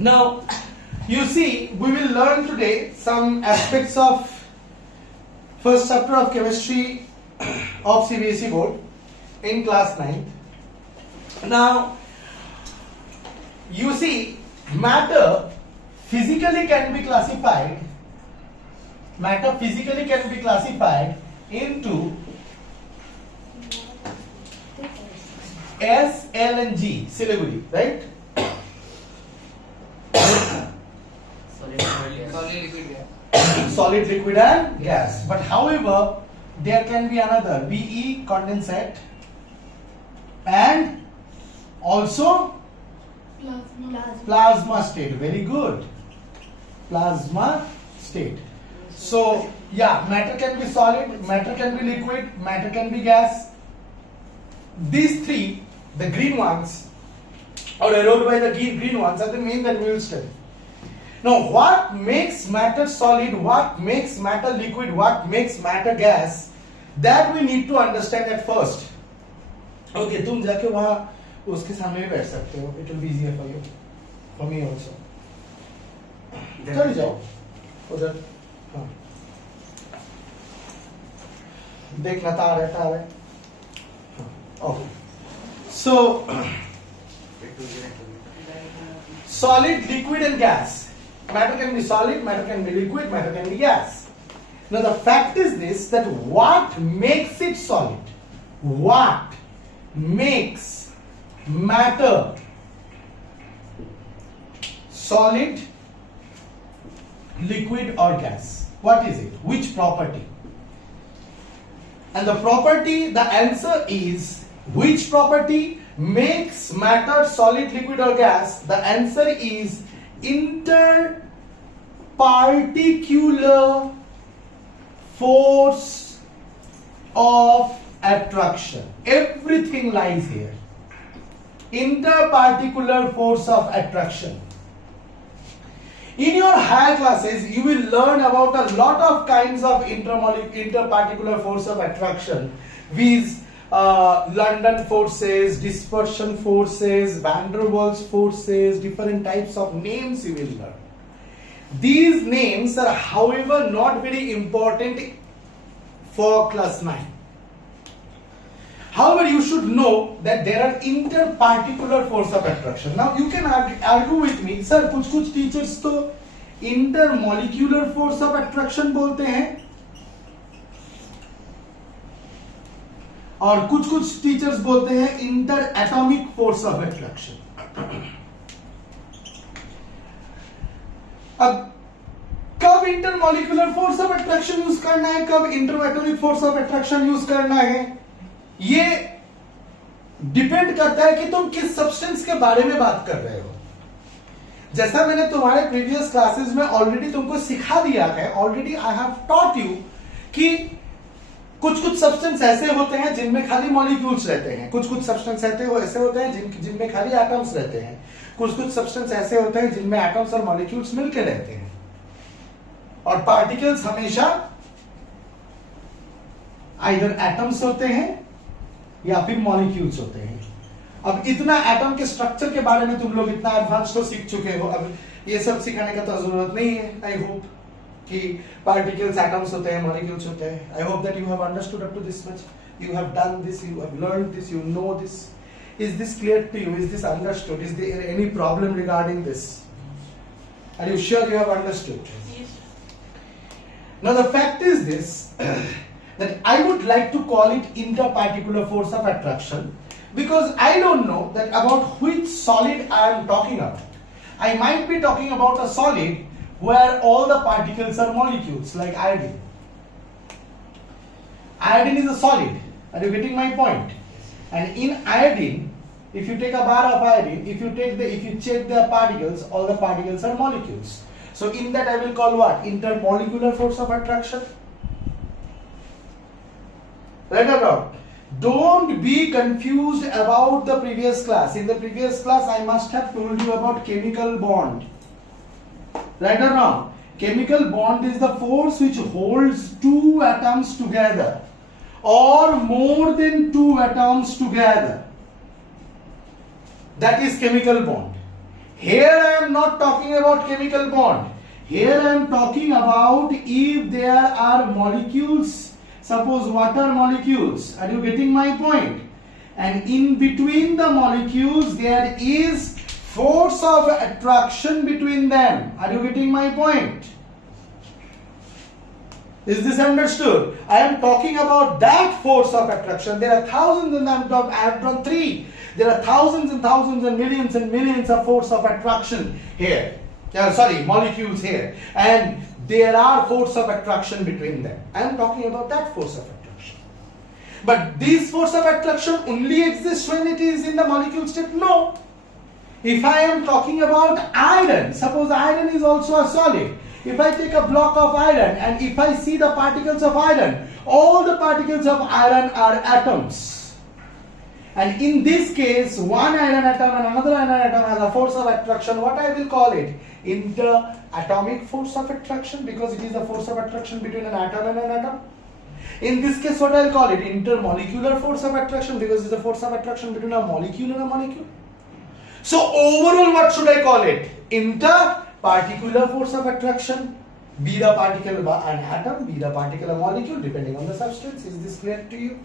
Now, you see, we will learn today some aspects of first chapter of chemistry of CBSE board in class 9th. Now, you see, matter physically can be classified into S, L and G syllabary, right? Solid, liquid and gas. But however, there can be another BE, condensate, and also plasma state. Very good. Plasma state. So yeah, matter can be solid, matter can be liquid, matter can be gas. These three, the green ones, or arrowed by the green ones, are the main that we will study. Now, what makes matter solid, what makes matter liquid, what makes matter gas, that we need to understand at first. Okay, तुम जाके वहाँ उसके सामने भी बैठ सकते हो. It will be easier for you, for me also. चले जाओ उधर. हाँ. देखना तार है. Okay. So, solid, liquid and gas. Matter can be solid, matter can be liquid, matter can be gas. Now the fact is this, that what makes it solid? What makes matter solid, liquid or gas? What is it? Which property? And the property, the answer is, which property makes matter solid, liquid or gas? The answer is interparticular force of attraction. Everything lies here. Interparticular force of attraction. In your higher classes, you will learn about a lot of kinds of interparticular force of attraction. These London forces, dispersion forces, van der Waals forces, different types of names you will learn. These names are, however, not very important for class 9. However, you should know that there are interparticular force of attraction. Now, you can argue with me, sir, कुछ teachers तो intermolecular force of attraction बोलते हैं, और कुछ टीचर्स बोलते हैं inter atomic force of attraction. अब कब inter molecular force of attraction use करना है, कब inter atomic force of attraction use करना है, ये डिपेंड करता है कि तुम किस सब्सटेंस के बारे में बात कर रहे हो. जैसा मैंने तुम्हारे प्रीवियस क्लासेस में ऑलरेडी तुमको सिखा दिया है, already I have taught you कि कुछ सब्सटेंस ऐसे होते हैं जिनमें खाली मॉलिक्यूल्स रहते हैं, कुछ सब्सटेंस ऐसे होते हैं जिनमें खाली एटम्स रहते हैं, कुछ सब्सटेंस ऐसे होते हैं जिनमें एटम्स और मॉलिक्यूल्स मिलकर रहते हैं, और पार्टिकल्स हमेशा आइदर एटम्स होते हैं या फिर मॉलिक्यूल्स होते हैं. अब इतना एटम के स्ट्रक्चर के बारे में तुम लोग इतना एडवांस तो सीख चुके हो, अब ये सब सिखाने का तो जरूरत नहीं है. आई होप कि पार्टिकल्स एटम्स होते हैं, मॉलिक्यूल्स होते हैं. I hope that you have understood up to this much. You have done this, you have learned this, you know this. Is this clear to you? Is this understood? Is there any problem regarding this? Are you sure you have understood? Yes. Now the fact is this, that I would like to call it interparticular force of attraction, because I don't know that about which solid I am talking about. I might be talking about a solid where all the particles are molecules, like iodine. Iodine is a solid. Are you getting my point? And in iodine, if you take a bar of iodine, if you check the particles, all the particles are molecules. So in that I will call what? Intermolecular force of attraction. Right or not? Don't be confused about the previous class. In the previous class, I must have told you about chemical bond. Right or wrong? Chemical bond is the force which holds two atoms together, or more than two atoms together. That is chemical bond. Here I am not talking about chemical bond. Here I am talking about if there are molecules, suppose water molecules. Are you getting my point? And in between the molecules there is force of attraction between them. Are you getting my point? Is this understood? I am talking about that force of attraction. There are thousands and I have drawn three. There are thousands and millions of force of attraction here. Molecules here. And there are force of attraction between them. I am talking about that force of attraction. But this force of attraction only exists when it is in the molecule state? No. If I am talking about iron, suppose iron is also a solid. If I take a block of iron and if I see the particles of iron, all the particles of iron are atoms. And in this case, one iron atom and another iron atom has a force of attraction. What I will call it? Interatomic force of attraction, because it is a force of attraction between an atom and an atom. In this case, what I will call it? Intermolecular force of attraction, because it is a force of attraction between a molecule and a molecule. So overall, what should I call it? Interparticular force of attraction. Be the particle an atom, be the particle a molecule, depending on the substance. Is this clear to you?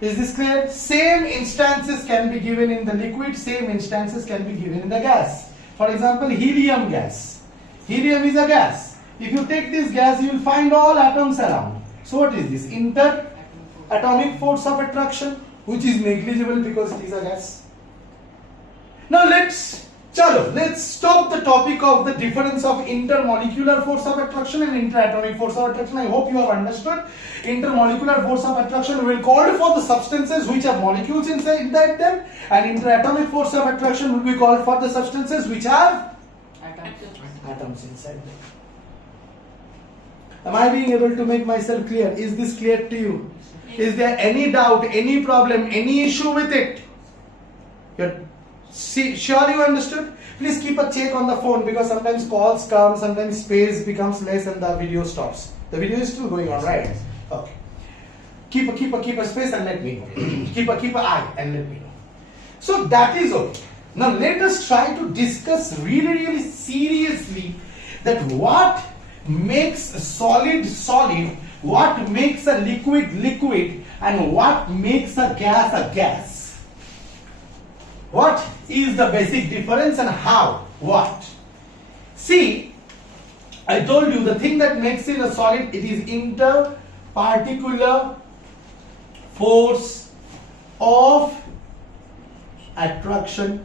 Is this clear? Same instances can be given in the liquid, same instances can be given in the gas. For example, helium gas. Helium is a gas. If you take this gas, you will find all atoms around. So what is this? Interatomic force of attraction, which is negligible because it is a gas. Now let's stop the topic of the difference of intermolecular force of attraction and interatomic force of attraction. I hope you have understood. Intermolecular force of attraction will call for the substances which have molecules inside them, and interatomic force of attraction will be called for the substances which have atoms inside them. Am I being able to make myself clear? Is this clear to you? Is there any doubt, any problem, any issue with it? Sure you understood? Please keep a check on the phone, because sometimes calls come, sometimes space becomes less and the video stops. The video is still going on, right? Okay. Keep a space and let me know. keep a eye and let me know. So that is okay. Now let us try to discuss really seriously that what makes a solid solid, what makes a liquid liquid, and what makes a gas. What is the basic difference and how? What? See, I told you the thing that makes it a solid, it is interparticular force of attraction.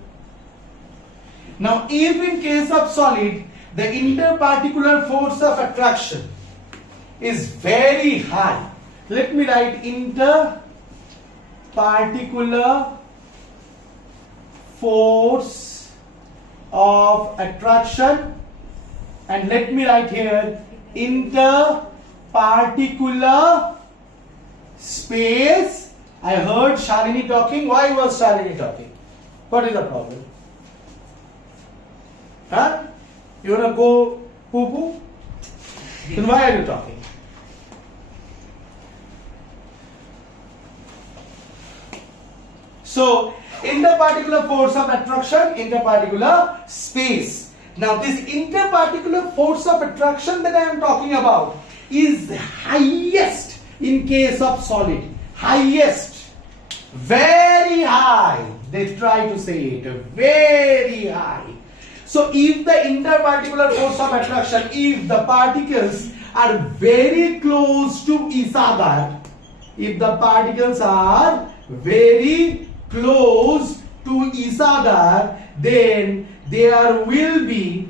Now, if in case of solid, the interparticular force of attraction is very high. Let me write interparticular force of attraction, and let me write here interparticular space. I heard Shalini talking. Why was Shalini talking? What is the problem? Huh? You wanna go poo-poo? Then why are you talking? So, interparticular force of attraction, interparticular space. Now, this interparticular force of attraction that I am talking about is highest in case of solid. Highest. Very high. They try to say it. Very high. So, if the interparticular force of attraction, if the particles are very close to each other, if the particles are very close to each other, then there will be,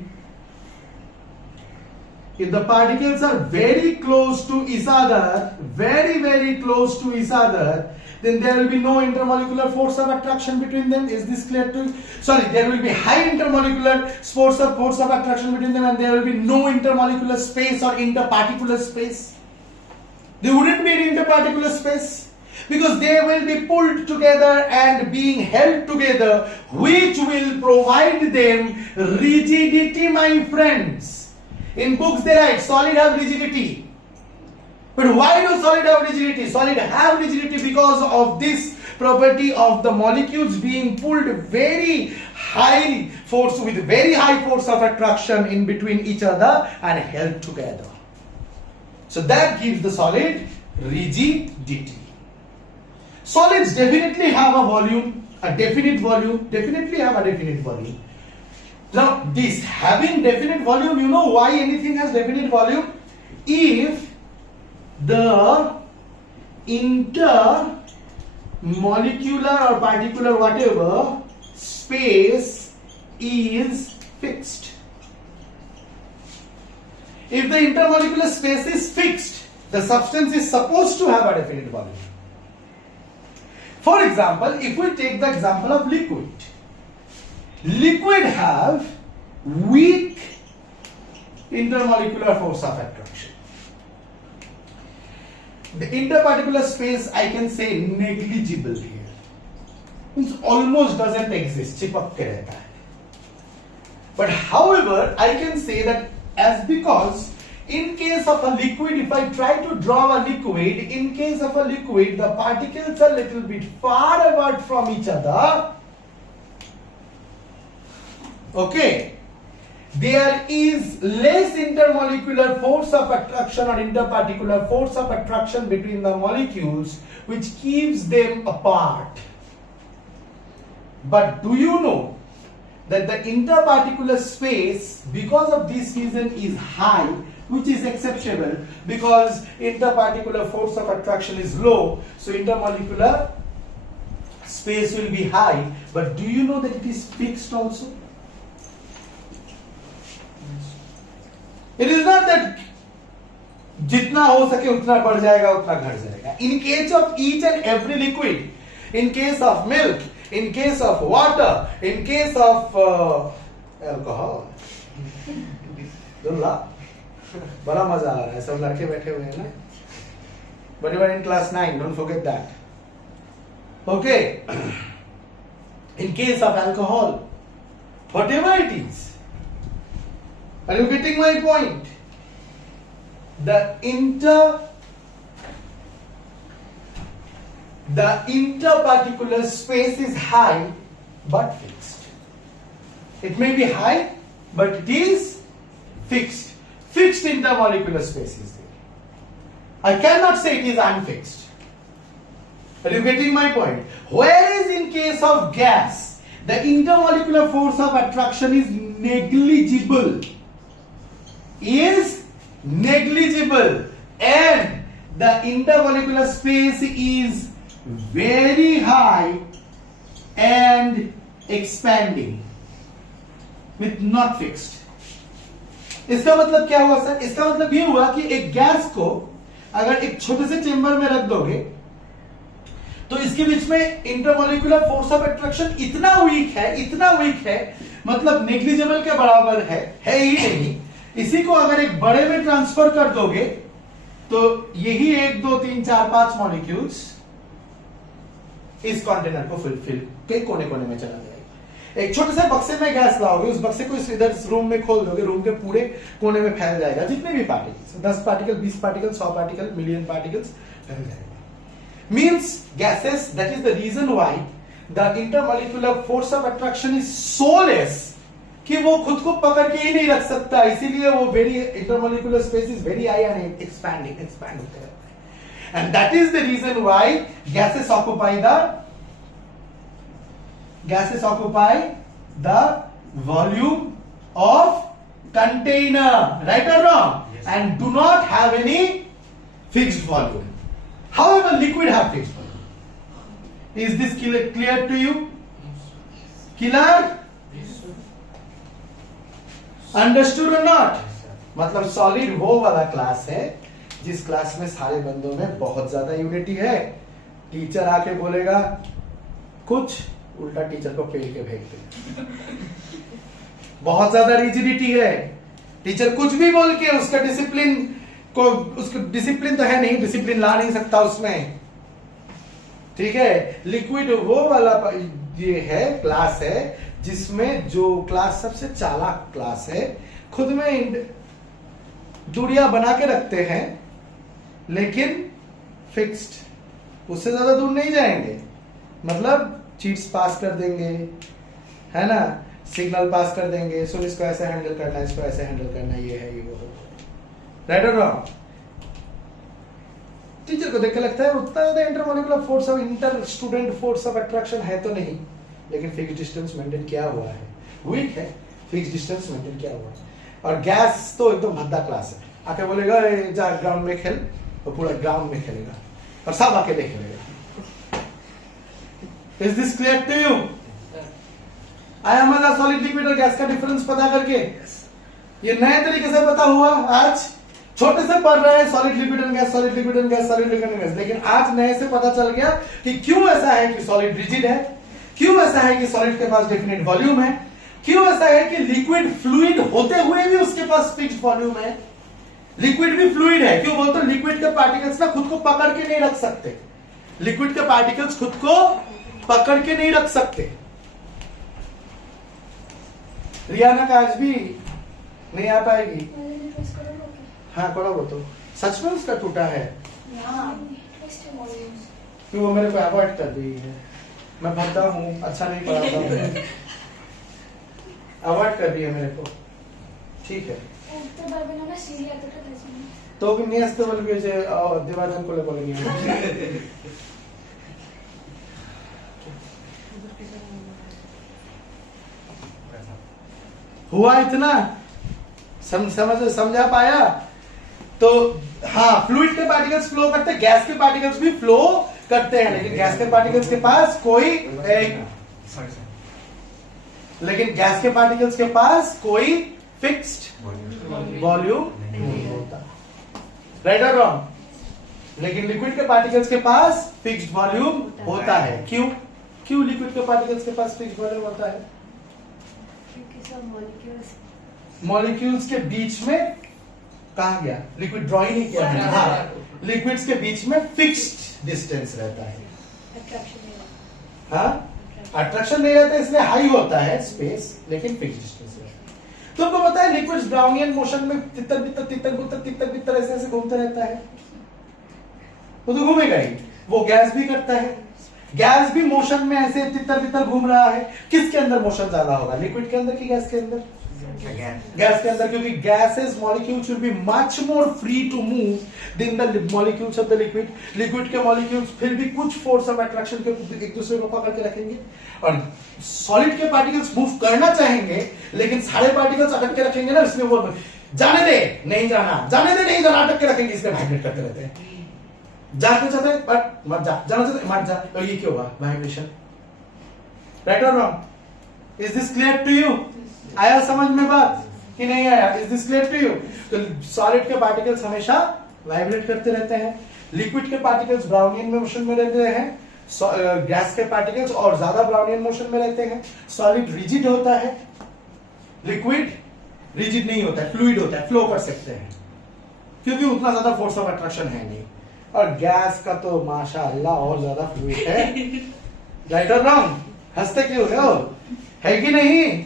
if the particles are very close to each other, very close to each other, then there will be no intermolecular force of attraction between them. Is this clear to you? Sorry, there will be high intermolecular force of attraction between them, and there will be no intermolecular space or interparticular space. There wouldn't be an interparticular space, because they will be pulled together and being held together, which will provide them rigidity, my friends. In books they write solid have rigidity. But why do solid have rigidity? Solid have rigidity because of this property of the molecules being pulled very high force, with very high force of attraction in between each other and held together. So that gives the solid rigidity. Solids definitely have a volume, a definite volume, definitely have a definite volume. Now this having definite volume, you know why anything has definite volume? If the intermolecular or particular whatever space is fixed. If the intermolecular space is fixed, the substance is supposed to have a definite volume. For example, if we take the example of liquid, liquid have weak intermolecular force of attraction. The interparticular space, I can say, negligible here. Means almost doesn't exist, चिपक के रहता है. But however, I can say that as because in case of a liquid, if I try to draw a liquid, in case of a liquid, the particles are little bit far apart from each other. Okay. There is less intermolecular force of attraction or interparticular force of attraction between the molecules, which keeps them apart. But do you know that the interparticular space, because of this reason, is high, which is acceptable because interparticular force of attraction is low, so intermolecular space will be high. But do you know that it is fixed also? It is not that जितना हो सके उतना बढ़ जाएगा उतना घट जाएगा. In case of each and every liquid, in case of milk, in case of water, in case of alcohol, Dulla बड़ा मजा आ रहा है, सब लड़के बैठे हुए हैं ना. But you are in class 9, don't forget that. Okay. In case of alcohol, whatever it is. Are you getting my point? The interparticular space is high but fixed. It may be high, but it is fixed. Fixed intermolecular space is there. I cannot say it is unfixed. Are you getting my point? Whereas in case of gas, the intermolecular force of attraction is negligible. And the intermolecular space is very high and expanding with not fixed. इसका मतलब क्या हुआ सर? इसका मतलब ये हुआ कि एक गैस को अगर एक छोटे से चेंबर में रख दोगे तो इसके बीच में इंटरमोलिकुलर फोर्स ऑफ अट्रैक्शन इतना वीक है, मतलब नेग्लिजिबल के बराबर है ही नहीं. इसी को अगर एक बड़े में ट्रांसफर कर दोगे तो यही 1 2 3 4 5 मॉलिक्यूल्स इस कंटेनर को फिल के कोने कोने में चला जाएगा. एक छोटे से बक्से में गैस लाओगे, उस बक्से को इधर रूम में खोल दोगे, रूम के पूरे कोने में फैल जाएगा. जितने भी पार्टिकल्स, 10 पार्टिकल, 20 पार्टिकल, 100 पार्टिकल, मिलियन पार्टिकल्स फैल जाएगा. Means gases, that is the reason why the intermolecular force of attraction is so less कि वो खुद को पकड़ के ही नहीं रख सकता. इसीलिए वो very intermolecular space is very high and expand होते रहता है. And that is the reason why gases occupy the volume of container, right or wrong? Yes. And do not have any fixed volume. However, liquid have fixed volume. Is this clear to you? Clear? Understood or not? मतलब सॉलिड वो वाला क्लास है जिस क्लास में सारे बंदों में बहुत ज्यादा यूनिटी है. टीचर आके बोलेगा कुछ, उल्टा टीचर को पेल के फेंक दे. बहुत ज्यादा रिजिडिटी है. टीचर कुछ भी बोल के उसका डिसिप्लिन तो है नहीं, डिसिप्लिन ला नहीं सकता उसमें. ठीक है. लिक्विड वो वाला ये है क्लास है जिसमें जो क्लास सबसे चालाक क्लास है, खुद में दूरियां बना के रखते हैं लेकिन फिक्स्ड, उससे ज्यादा दूर नहीं जाएंगे. मतलब चीट्स पास कर देंगे, है ना. सिग्नल पास कर देंगे, सो इसको ऐसे हैंडल करना है, इसको ऐसे हैंडल करना है, ये है ये वो। राइट और रॉन्ग? टीचर को देख के लगता है उतना ज्यादा intermolecular force of inter student force of attraction है तो नहीं, लेकिन फिक्स डिस्टेंस मेंटेन किया हुआ है, वीक है, फिक्स डिस्टेंस मेंटेन किया हुआ है। और गैस तो एकदम भद्दा क्लास है, आके बोलेगा जा ग्राउंड में खेल, तो पूरा ग्राउंड में खेलेगा और सब अकेले खेलेगा। Is this clear to you? आया मजा सॉलिड लिक्विड और गैस का डिफरेंस पता करके? ये नए तरीके से पता हुआ आज, छोटे से पढ़ रहे हैं solid liquid and gas, solid liquid and gas, solid liquid and gas, लेकिन आज नए से पता चल गया कि क्यों ऐसा है कि सॉलिड रिजिड है, क्यों ऐसा है कि सॉलिड के पास डेफिनेट वॉल्यूम है, क्यों ऐसा है कि लिक्विड फ्लूइड होते हुए भी उसके पास फिक्स्ड वॉल्यूम है। लिक्विड भी फ्लूइड है, क्यों बोलते हैं? लिक्विड के पार्टिकल्स ना खुद को पकड़ के नहीं रख सकते, लिक्विड के पार्टिकल्स खुद को पकड़ के नहीं रख सकते। रियाना का आज भी नहीं आ पाएगी। हाँ करो, वो तो सच में उसका टूटा है कि वो मेरे को अवॉइड कर रही है, मैं भद्दा हूँ, अच्छा नहीं पढ़ाता हूँ, अवॉइड कर रही है मेरे को, ठीक है। तो भी नहीं हंसते बोल के दिवाजन को ले बोलेंगे। हुआ इतना समझा पाया? तो हाँ, फ्लूइड के पार्टिकल्स फ्लो करते हैं, गैस के पार्टिकल्स भी फ्लो करते हैं, लेकिन गैस के पार्टिकल्स के पास लेकिन गैस के पार्टिकल्स के पास कोई फिक्स्ड वॉल्यूम नहीं होता। राइट और रॉन्ग? लेकिन लिक्विड के पार्टिकल्स के पास फिक्स्ड वॉल्यूम होता है। क्यों? क्यों लिक्विड के पार्टिकल्स के पास फिक्स्ड वॉल्यूम होता है? मॉलिक्यूल्स के बीच में कहा गया, लिक्विड ड्रॉ ही नहीं किया है। हाँ, लिक्विड्स के बीच में फिक्स्ड डिस्टेंस रहता है। हाँ, अट्रैक्शन नहीं रहता, इसलिए हाई होता है स्पेस, लेकिन फिक्स्ड डिस्टेंस रहता है। तुमको पता है लिक्विड्स ब्राउनियन मोशन में तितर बितर ऐसे ऐसे घूमता रहता है, वो तो घूमेगा ही। वो गैस भी करता है, गैस भी मोशन में ऐसे तितर बितर घूम रहा है। किसके अंदर मोशन ज्यादा होगा, लिक्विड के अंदर कि गैस के अंदर? गैस के अंदर, क्योंकि gases molecules will be much more free to move than the molecules of the liquid. Liquid के मॉलिक्यूल्स फिर भी कुछ फोर्स ऑफ अट्रैक्शन के एक दूसरे को पकड़ के रखेंगे, और सॉलिड के पार्टिकल्स मूव करना चाहेंगे, लेकिन सारे पार्टिकल्स अटक के रखेंगे ना, इसलिए वो जाने दे नहीं जाना, जाने दे नहीं जाना, अटक के रखेंगे, इसलिए वाइब्रेट करते रहते हैं। जाना चाहते हैं बट मत जा, जाना चाहते मत जा, और ये क्यों हुआ? वाइब्रेशन। राइट और wrong? Is this clear to you? आया समझ में बात कि नहीं आया? Is this clear to you? तो सॉलिड के पार्टिकल्स हमेशा वाइब्रेट करते रहते हैं, लिक्विड के पार्टिकल्स ब्राउनियन मोशन में रहते हैं, गैस के पार्टिकल्स और ज्यादा ब्राउनियन मोशन में रहते हैं। सॉलिड रिजिड होता है, लिक्विड रिजिड नहीं होता है, फ्लूइड होता है, फ्लो कर सकते हैं, क्योंकि उतना ज्यादा फोर्स ऑफ अट्रैक्शन है नहीं। और गैस का तो माशाअल्लाह और ज्यादा फ्लूइड है। राइट और रॉन्ग? हंसते क्यों हो? है कि नहीं?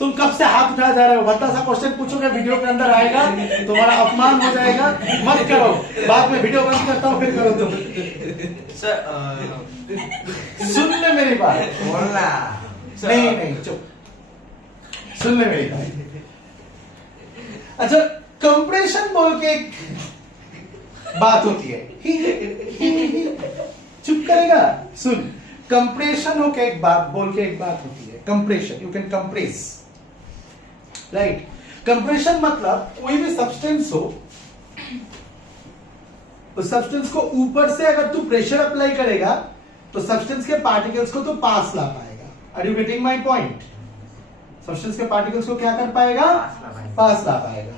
तुम कब से हाथ उठाया जा रहे हो? भट्टा सा क्वेश्चन पूछोगे, वीडियो के अंदर आएगा, तुम्हारा अपमान हो जाएगा, मत करो। बाद में वीडियो बंद करता हूँ, फिर करो तुम। सुन ले मेरी बात, बोलना नहीं नहीं, चुप, सुन ले मेरी बात। अच्छा, कंप्रेशन बोल के एक बात होती है, चुप करेगा? सुन, कंप्रेशन हो के एक बात बोल के एक बात होती है। Compression, you can compress, right? Compression मतलब कोई भी सब्सटेंस हो, उस सब्सटेंस को ऊपर से अगर तू प्रेशर अप्लाई करेगा तो सब्सटेंस के पार्टिकल्स को तो पास ला पाएगा। Are you getting my point? Substance के पार्टिकल्स को क्या कर पाएगा? पास ला पाएगा।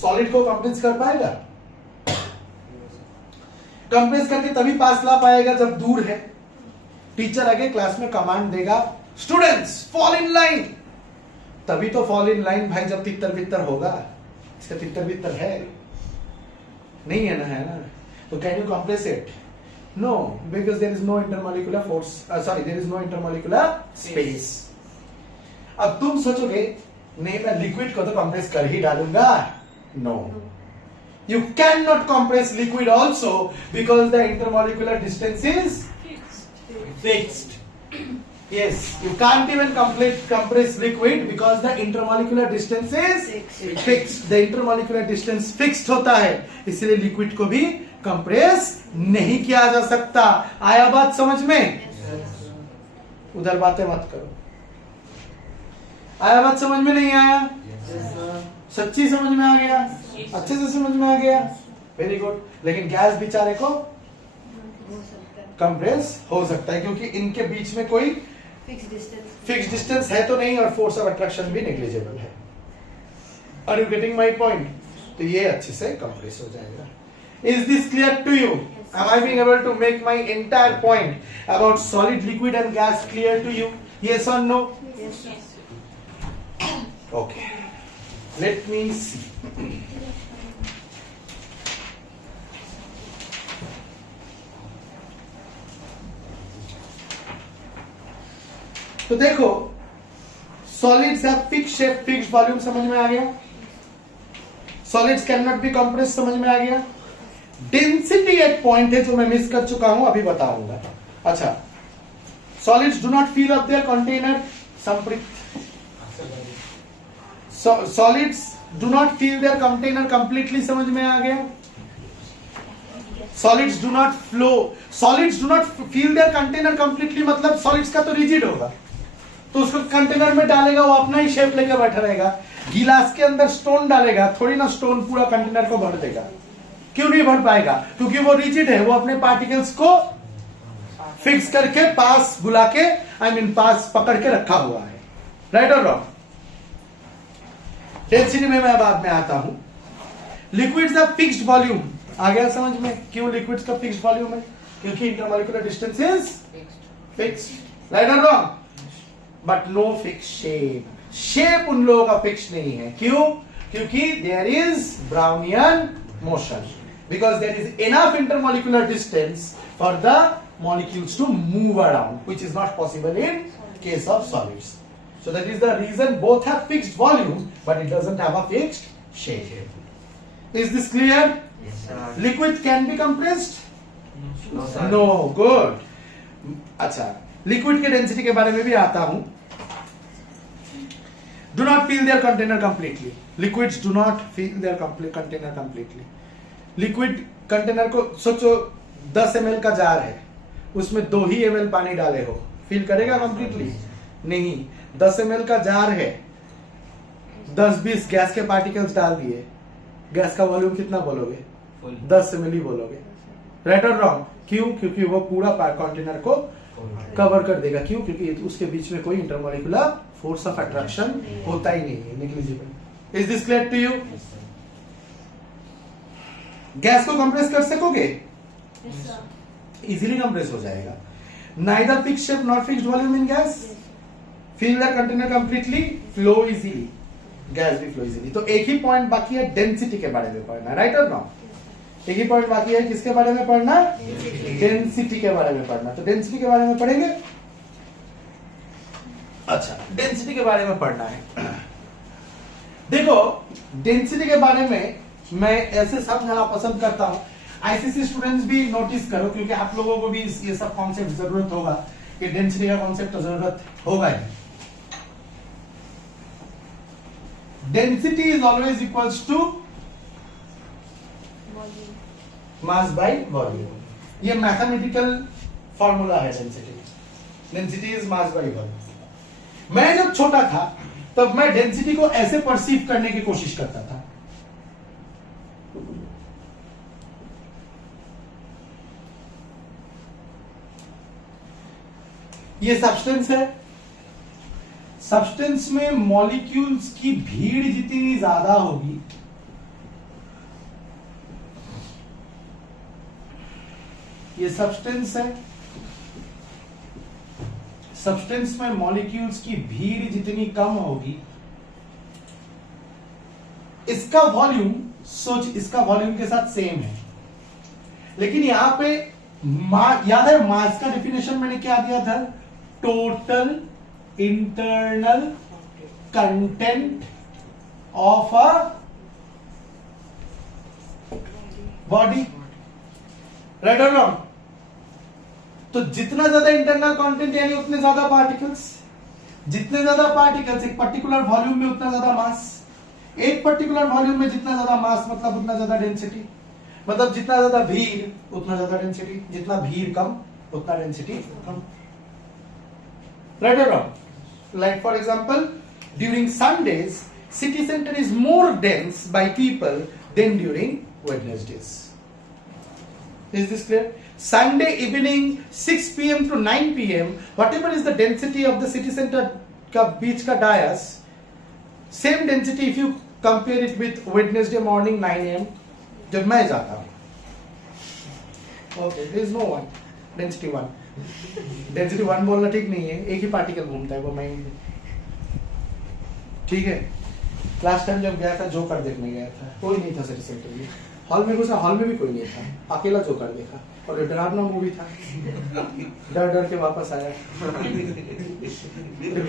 सॉलिड को कंप्रेस कर पाएगा? कंप्रेस करके तभी पास ला पाएगा जब दूर है। टीचर आगे क्लास में कमांड देगा, स्टूडेंट्स फॉल इन लाइन, तभी तो फॉल इन लाइन भाई जब तितर बितर होगा। इसका तितर बितर है नहीं है ना? है ना? तो can you compress it? No, because there is no intermolecular force, sorry there is no intermolecular space. अब तुम सोचोगे नहीं मैं लिक्विड को तो कंप्रेस कर ही डालूंगा। No, you cannot compress liquid also because the intermolecular distance is fixed. Yes, you can't even compress liquid because the intermolecular distance is fixed. The intermolecular distance fixed होता है, इसलिए लिक्विड को भी कंप्रेस नहीं किया जा सकता. आया बात समझ में? उधर बातें मत करो. आया बात समझ में? नहीं आया? सच्ची समझ में आ गया? अच्छे से समझ में आ गया? Very good. लेकिन गैस बेचारे को कंप्रेस हो सकता है क्योंकि इनके बीच में कोई फिक्स डिस्टेंस है तो नहीं और फोर्स ऑफ अट्रैक्शन भी नेग्लिजिबल है. Are you getting my point? तो ये अच्छे से कंप्रेस हो जाएगा. Is this clear to you? Am I being able to make my entire point about solid, liquid and gas clear to you? Yes और no? Okay, let me see. तो देखो, solids have fixed shape, fixed volume समझ में आ गया. Solids can not be compressed समझ में आ गया. डेंसिटी एक पॉइंट है जो मैं मिस कर चुका हूं, अभी बताऊंगा. अच्छा, solids do not fill up their container. Solids do not fill their container completely समझ में आ गया. Solids do not flow, solids do not fill their container completely मतलब सॉलिड्स का तो रिजिड होगा, तो उसको कंटेनर में डालेगा, वो अपना ही शेप लेकर बैठा रहेगा. गिलास के अंदर स्टोन डालेगा, थोड़ी ना स्टोन पूरा कंटेनर को भर देगा. क्यों नहीं भर पाएगा? क्योंकि वो रिजिड है, वो अपने पार्टिकल्स को फिक्स करके पास बुला के पास पकड़ के रखा हुआ है. राइट और रॉन्ग? डेंसिटी में मैं बाद में आता हूं. Liquids are fixed volume. आ गया समझ में? क्यों लिक्विड्स का फिक्स्ड वॉल्यूम है? क्योंकि intermolecular distance is fixed. Right और wrong? But no fix shape. Shape उन लोगों का फिक्स नहीं है. क्यों? क्योंकि there is Brownian motion, because there is enough intermolecular distance for the molecules to move around, which is not possible in case of solids. So that is the reason both have fixed volume, but it doesn't have a fixed shape. Is this clear? Yes, sir. Liquid can be compressed? No, sir. No. Good. अच्छा, लिक्विड के डेंसिटी के बारे में भी आता हूं. Do not fill their container completely. Liquids do not fill their container completely. Liquid container को सोचो 10 ml का जार है, उसमें 2 ही ml पानी डाले हो, फिल करेगा कंप्लीटली? नहीं. 10 ml का जार है, 10-20 गैस के पार्टिकल्स डाल दिए, गैस का वॉल्यूम कितना बोलोगे? 10 ml ही बोलोगे. राइट और रॉन्ग? क्यों? क्योंकि वो पूरा कंटेनर को कवर कर देगा. क्यों? क्योंकि उसके बीच में कोई इंटरमॉलिक्यूलर फोर्स ऑफ अट्रैक्शन होता ही नहीं है, negligible. Is this clear to you? Gas को कंप्रेस कर सकोगे? इजीली कंप्रेस हो जाएगा. Neither fixed shape not fixed volume in gas. Fill the container completely, flow easily, gas भी फ्लो इजीली. तो एक ही पॉइंट बाकी है डेंसिटी के बारे में पढ़ना. राइट और नॉट? एक ही पॉइंट बाकी है, किसके बारे में पढ़ना? डेंसिटी के बारे में पढ़ना. तो डेंसिटी के बारे में पढ़ेंगे. अच्छा, डेंसिटी के बारे में पढ़ना है. देखो, डेंसिटी के बारे में मैं ऐसे समझाना पसंद करता हूं. आईसीसी स्टूडेंट्स भी नोटिस करो, क्योंकि आप लोगों को भी ये सब कॉन्सेप्ट जरूरत होगा, कि डेंसिटी का कॉन्सेप्ट तो जरूरत होगा ही. Density is always equals to mass by volume. ये मैथमेटिकल फॉर्मूला है density. Density is mass by volume. मैं जब छोटा था तब मैं डेंसिटी को ऐसे परसीव करने की कोशिश करता था. ये सब्सटेंस है. सब्सटेंस में मॉलिक्यूल्स की भीड़ जितनी ज्यादा होगी, ये सब्सटेंस है. सब्सटेंस में मॉलिक्यूल्स की भीड़ जितनी कम होगी, इसका वॉल्यूम, सोच, इसका वॉल्यूम के साथ सेम है. लेकिन यहां पे याद है मास का डेफिनेशन मैंने क्या दिया था? Total internal content of a body. Right और रॉन्ग? तो जितना ज्यादा इंटरनल कंटेंट यानी उतने ज्यादा पार्टिकल्स, जितने ज्यादा पार्टिकल्स एक पर्टिकुलर वॉल्यूम में उतना ज्यादा मास, एक पर्टिकुलर वॉल्यूम में जितना ज्यादा मास मतलब उतना ज्यादा डेंसिटी, मतलब जितना ज्यादा भीड़ उतना ज्यादा डेंसिटी, जितना भीड़ कम उतना डेंसिटी कम। राइट और wrong? Like for example, during Sundays, city center is more dense by people than during Wednesdays. Is this clear? Sunday evening 6 p.m. to 9 p.m. whatever is the density of the city center का बीच का dais, same density if you compare it with Wednesday morning 9 a.m. जब मैं जाता हूँ. Okay, there is no one. Density 1. डेंसिटी 1 बोलना ठीक नहीं है, एक ही पार्टिकल घूमता है वो माइंड में, ठीक है। लास्ट टाइम जब गया था जोकर देखने गया था, कोई नहीं था सिटी सेंटर में, हॉल में घुसा, हॉल में भी कोई नहीं था, अकेला जोकर देखा और डरावना मूवी था, डर डर के वापस आया।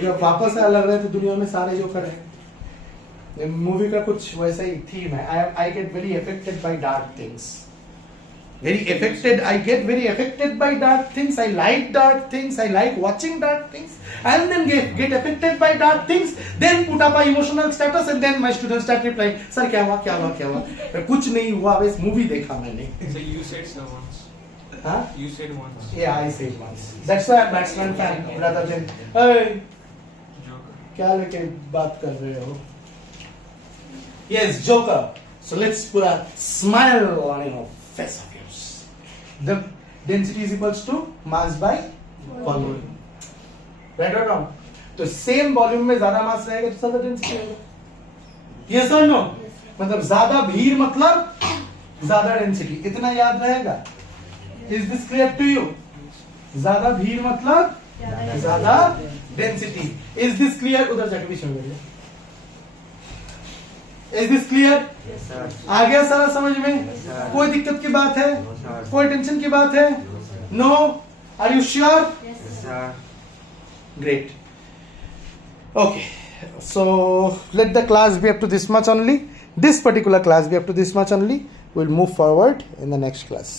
जब वापस आया लग रहा है तो दुनिया में सारे जोकर है। मूवी का कुछ वैसा ही थीम है। I get very affected by dark things, very affected. I get very affected by dark things. I like dark things. I like watching dark things, and then get affected by dark things. Then put up a emotional status, and then my students start replying, "Sir, क्या हुआ? क्या हुआ? क्या हुआ?" कुछ नहीं हुआ, बस मूवी देखा मैंने। So you said so once. हाँ? You said once. Yeah, I said once. That's why I'm batsman fan rather than, hey, Joker. क्या लेके बात कर रहे हो? Yes, Joker. So let's put a smile on your face of yours. The density is equals to mass by volume. Right or wrong? तो same volume में ज्यादा मास रहेगा तो ज्यादा डेंसिटी होगा। Yes or no? मतलब ज्यादा भीड़ मतलब ज्यादा डेंसिटी, इतना याद रहेगा। Is this clear to you? ज्यादा भीड़ मतलब ज्यादा डेंसिटी। Is this clear? उधर जाके बीच में बैठिए। Is this clear? Yes sir. आ गया सारा समझ में? Yes, sir. कोई दिक्कत की बात है? No sir. कोई टेंशन की बात है? No sir. No? Are you sure? Yes sir. Great. Okay. So let the class be up to this much only. This particular class be up to this much only. We'll move forward in the next class.